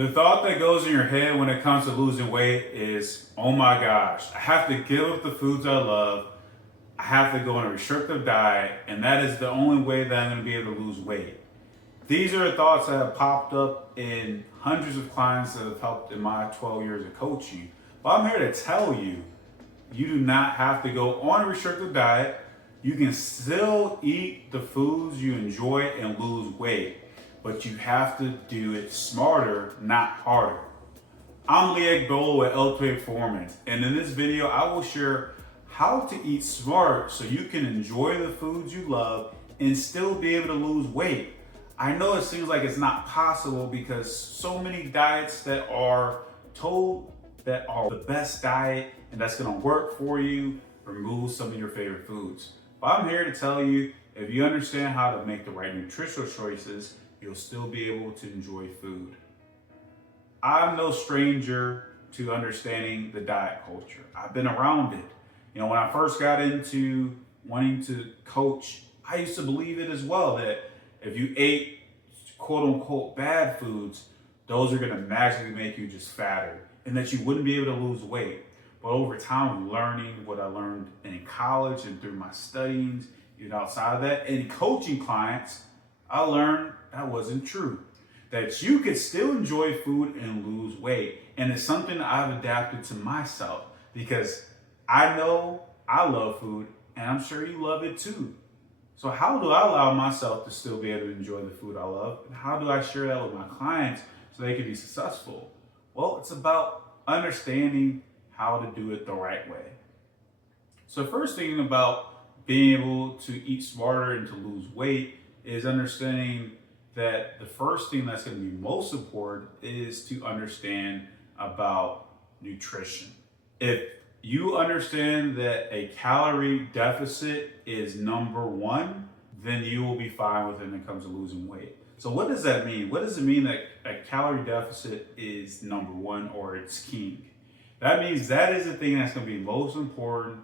The thought that goes in your head when it comes to losing weight is, oh my gosh, I have to give up the foods I love. I have to go on a restrictive diet, and that is the only way that I'm going to be able to lose weight. These are the thoughts that have popped up in hundreds of clients that have helped in my 12 years of coaching. But I'm here to tell you, you do not have to go on a restrictive diet. You can still eat the foods you enjoy and lose weight, but you have to do it smarter, not harder. I'm Lee Agbohlah with Ultimate Performance, and in this video, I will share how to eat smart so you can enjoy the foods you love and still be able to lose weight. I know it seems like it's not possible because so many diets that are told that are the best diet and that's gonna work for you remove some of your favorite foods. But I'm here to tell you, if you understand how to make the right nutritional choices, you'll still be able to enjoy food. I'm no stranger to understanding the diet culture. I've been around it. You know, when I first got into wanting to coach, I used to believe it as well, that if you ate quote unquote bad foods, those are gonna magically make you just fatter and that you wouldn't be able to lose weight. But over time, learning what I learned in college and through my studies, even outside of that, and coaching clients, I learned that wasn't true. That you could still enjoy food and lose weight. And it's something that I've adapted to myself because I know I love food and I'm sure you love it too. So how do I allow myself to still be able to enjoy the food I love? And how do I share that with my clients so they can be successful? Well, it's about understanding how to do it the right way. So first thing about being able to eat smarter and to lose weight is understanding that the first thing that's going to be most important is to understand about nutrition. If you understand that a calorie deficit is number one, then you will be fine with it when it comes to losing weight. So what does that mean? What does it mean that a calorie deficit is number one or it's king? That means that is the thing that's going to be most important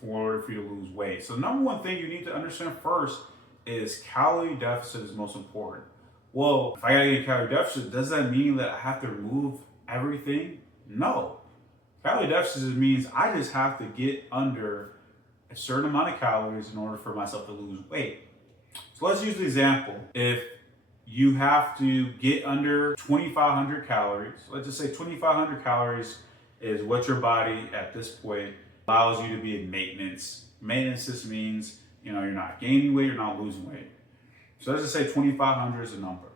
for order for you to lose weight. So number one thing you need to understand first is calorie deficit is most important. Well, if I gotta get a calorie deficit, does that mean that I have to remove everything? No. Calorie deficit means I just have to get under a certain amount of calories in order for myself to lose weight. So let's use the example. If you have to get under 2,500 calories, let's just say 2,500 calories is what your body at this point allows you to be in maintenance. Maintenance just means, you know, you're not gaining weight, you're not losing weight. So let's just say 2,500 is a number.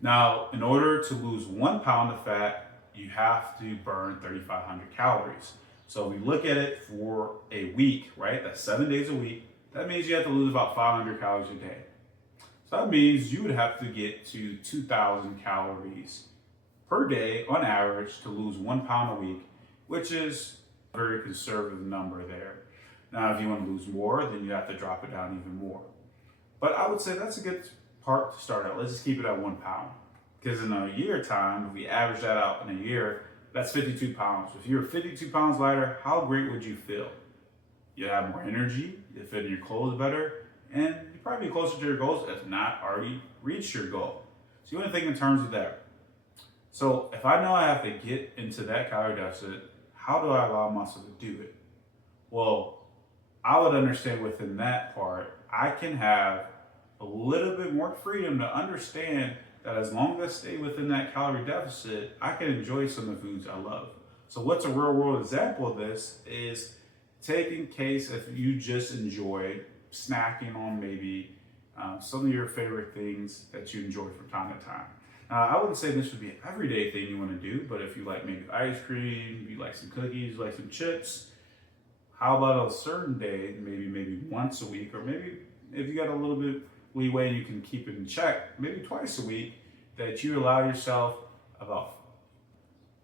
Now, in order to lose 1 pound of fat, you have to burn 3,500 calories. So if we look at it for a week, right? That's 7 days a week. That means you have to lose about 500 calories a day. So that means you would have to get to 2,000 calories per day on average to lose 1 pound a week, which is a very conservative number there. Now, if you want to lose more, then you have to drop it down even more. But I would say that's a good part to start out. Let's just keep it at 1 pound. Because in a year time, if we average that out in a year, that's 52 pounds. If you're 52 pounds lighter, how great would you feel? You'd have more energy, you'd fit in your clothes better, and you'd probably be closer to your goals, if not already reached your goal. So you want to think in terms of that. So if I know I have to get into that calorie deficit, how do I allow myself to do it? Well, I would understand within that part, I can have a little bit more freedom to understand that as long as I stay within that calorie deficit, I can enjoy some of the foods I love. So what's a real world example of this is taking case if you just enjoy snacking on maybe some of your favorite things that you enjoy from time to time. I wouldn't say this would be an everyday thing you want to do, but if you like maybe ice cream, you like some cookies, you like some chips, how about on a certain day, maybe once a week, or maybe if you got a little bit leeway and you can keep it in check, maybe twice a week, that you allow yourself about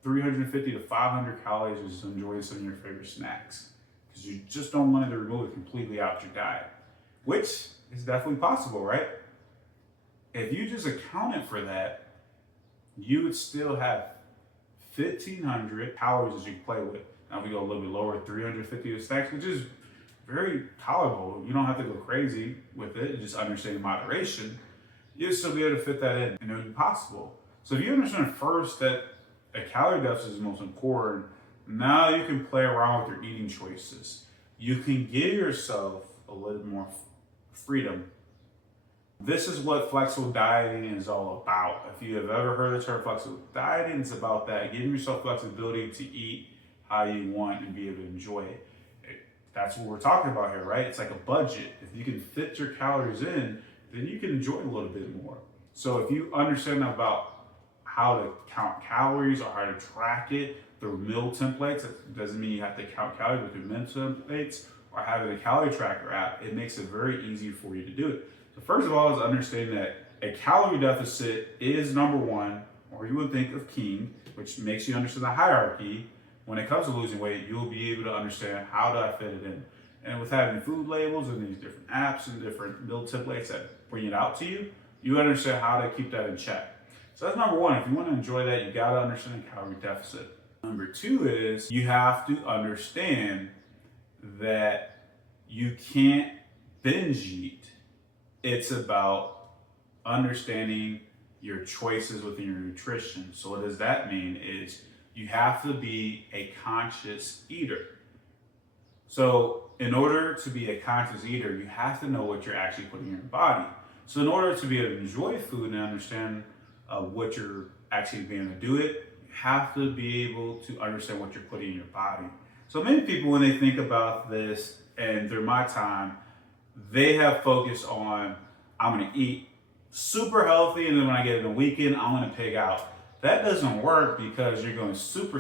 350 to 500 calories just to enjoy some of your favorite snacks. Because you just don't want to remove it completely out your diet, which is definitely possible, right? If you just accounted for that, you would still have 1,500 calories as you can play with. Now, if we go a little bit lower, 350 snacks, which is very tolerable. You don't have to go crazy with it, just understanding moderation. You'll still be able to fit that in, and it would be possible. So if you understand first that a calorie deficit is most important, now you can play around with your eating choices. You can give yourself a little more freedom. This is what flexible dieting is all about. If you have ever heard the term flexible dieting, it's about that, giving yourself flexibility to eat how you want and be able to enjoy it. That's what we're talking about here, right? It's like a budget. If you can fit your calories in, then you can enjoy it a little bit more. So if you understand about how to count calories or how to track it through meal templates, it doesn't mean you have to count calories with your meal templates or having a calorie tracker app, it makes it very easy for you to do it. So first of all is understanding that a calorie deficit is number one, or you would think of king, which makes you understand the hierarchy. When it comes to losing weight, you'll be able to understand how do I fit it in. And with having food labels and these different apps and different meal templates that bring it out to you, you understand how to keep that in check. So that's number one. If you want to enjoy that, you got to understand the calorie deficit. Number two is you have to understand that you can't binge eat. It's about understanding your choices within your nutrition. So what does that mean is you have to be a conscious eater. So in order to be a conscious eater, you have to know what you're actually putting in your body. So in order to be able to enjoy food and understand what you're actually being able to do it, you have to be able to understand what you're putting in your body. So many people, when they think about this, and through my time, they have focused on, I'm gonna eat super healthy, and then when I get in the weekend, I'm gonna pig out. That doesn't work because you're going super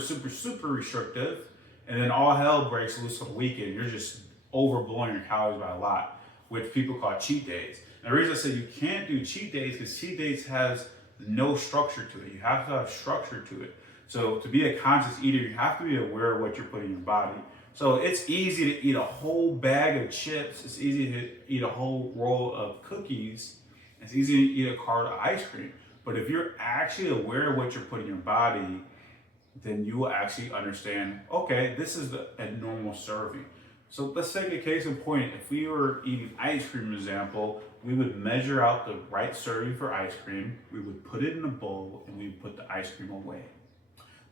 restrictive, and then all hell breaks loose on the weekend. You're just overblowing your calories by a lot, which people call cheat days. And the reason I say you can't do cheat days because cheat days has no structure to it. You have to have structure to it. So to be a conscious eater, you have to be aware of what you're putting in your body. So it's easy to eat a whole bag of chips. It's easy to eat a whole roll of cookies. It's easy to eat a cart of ice cream. But if you're actually aware of what you're putting in your body, then you will actually understand, okay, this is a normal serving. So let's take a case in point. If we were eating ice cream, for example, we would measure out the right serving for ice cream, we would put it in a bowl, and we would put the ice cream away.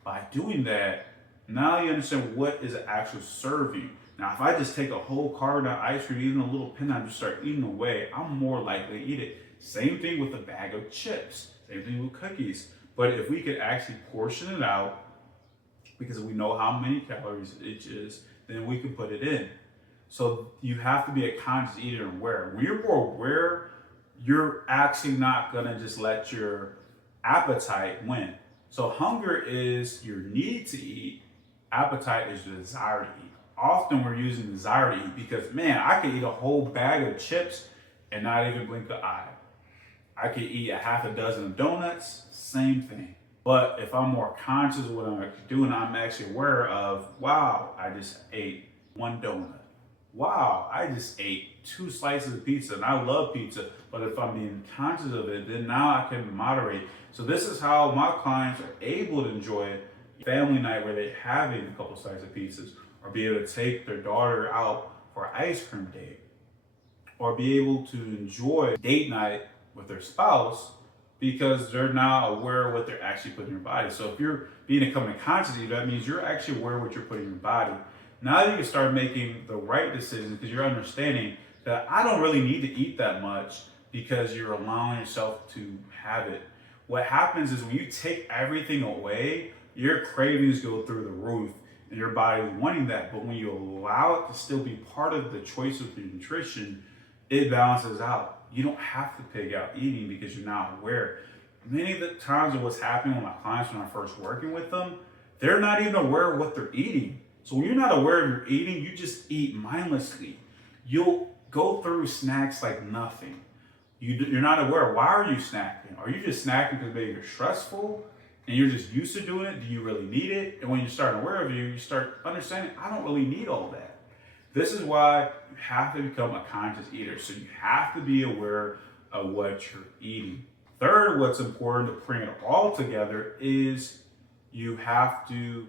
By doing that, now you understand what is an actual serving. Now, if I just take a whole carton of ice cream, even a little pin, and just start eating away, I'm more likely to eat it. Same thing with a bag of chips. Same thing with cookies. But if we could actually portion it out, because we know how many calories each is, then we can put it in. So you have to be a conscious eater and aware. When you're more aware, you're actually not gonna just let your appetite win. So hunger is your need to eat. Appetite is your desire to eat. Often we're using desire to eat because, man, I could eat a whole bag of chips and not even blink an eye. I could eat a half a dozen of donuts, same thing. But if I'm more conscious of what I'm actually doing, I'm actually aware of, wow, I just ate one donut. Wow, I just ate 2 slices of pizza, and I love pizza. But if I'm being conscious of it, then now I can moderate. So this is how my clients are able to enjoy family night where they're having a couple slices of pizzas, or be able to take their daughter out for ice cream date, or be able to enjoy date night with their spouse because they're now aware of what they're actually putting in your body. So if you're becoming conscious eater, that means you're actually aware of what you're putting in your body. Now you can start making the right decisions because you're understanding that I don't really need to eat that much because you're allowing yourself to have it. What happens is when you take everything away, your cravings go through the roof and your body is wanting that. But when you allow it to still be part of the choice of your nutrition, it balances out. You don't have to pig out eating because you're not aware. Many of the times of what's happening with my clients when I'm first working with them, they're not even aware of what they're eating. So when you're not aware of your eating, you just eat mindlessly. You'll go through snacks like nothing. You're not aware. Why are you snacking? Are you just snacking because maybe you're stressful and you're just used to doing it? Do you really need it? And when you start aware of you start understanding, I don't really need all that. This is why you have to become a conscious eater. So you have to be aware of what you're eating. Third, what's important to bring it all together is you have to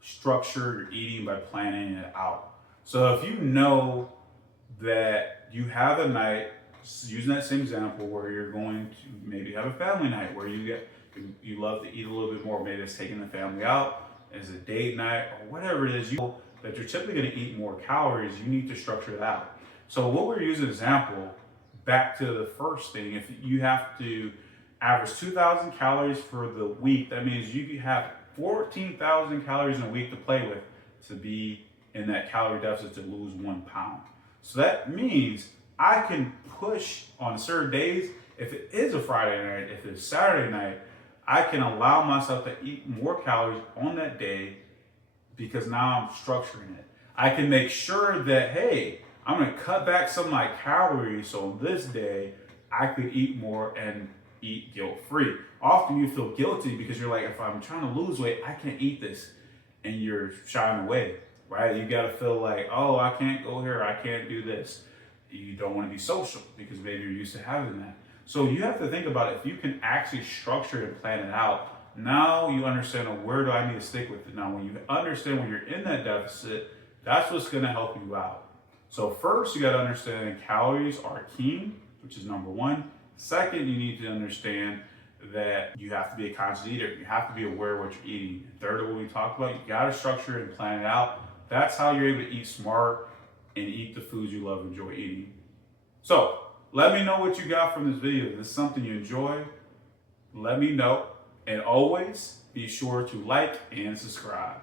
structure your eating by planning it out. So if you know that you have a night, using that same example, where you're going to maybe have a family night where you You love to eat a little bit more. Maybe it's taking the family out, it's a date night, or whatever it is. You know that you're typically going to eat more calories. You need to structure it out. So what we're using example, back to the first thing, if you have to average 2,000 calories for the week, that means you have 14,000 calories in a week to play with to be in that calorie deficit to lose 1 pound. So that means I can push on certain days. If it is a Friday night, if it's Saturday night, I can allow myself to eat more calories on that day because now I'm structuring it. I can make sure that, hey, I'm gonna cut back some of my calories so on this day I could eat more and eat guilt-free. Often you feel guilty because you're like, if I'm trying to lose weight, I can't eat this, and you're shying away, right? You gotta feel like, oh, I can't go here, I can't do this. You don't wanna be social because maybe you're used to having that. So you have to think about it. If you can actually structure it and plan it out, now you understand, where do I need to stick with it? Now, when you understand when you're in that deficit, that's what's gonna help you out. So first, you gotta understand calories are king, which is number one. Second, you need to understand that you have to be a conscious eater. You have to be aware of what you're eating. Third, what we talked about, you gotta structure it and plan it out. That's how you're able to eat smart and eat the foods you love and enjoy eating. So, let me know what you got from this video. If this is something you enjoy, let me know. And always be sure to like and subscribe.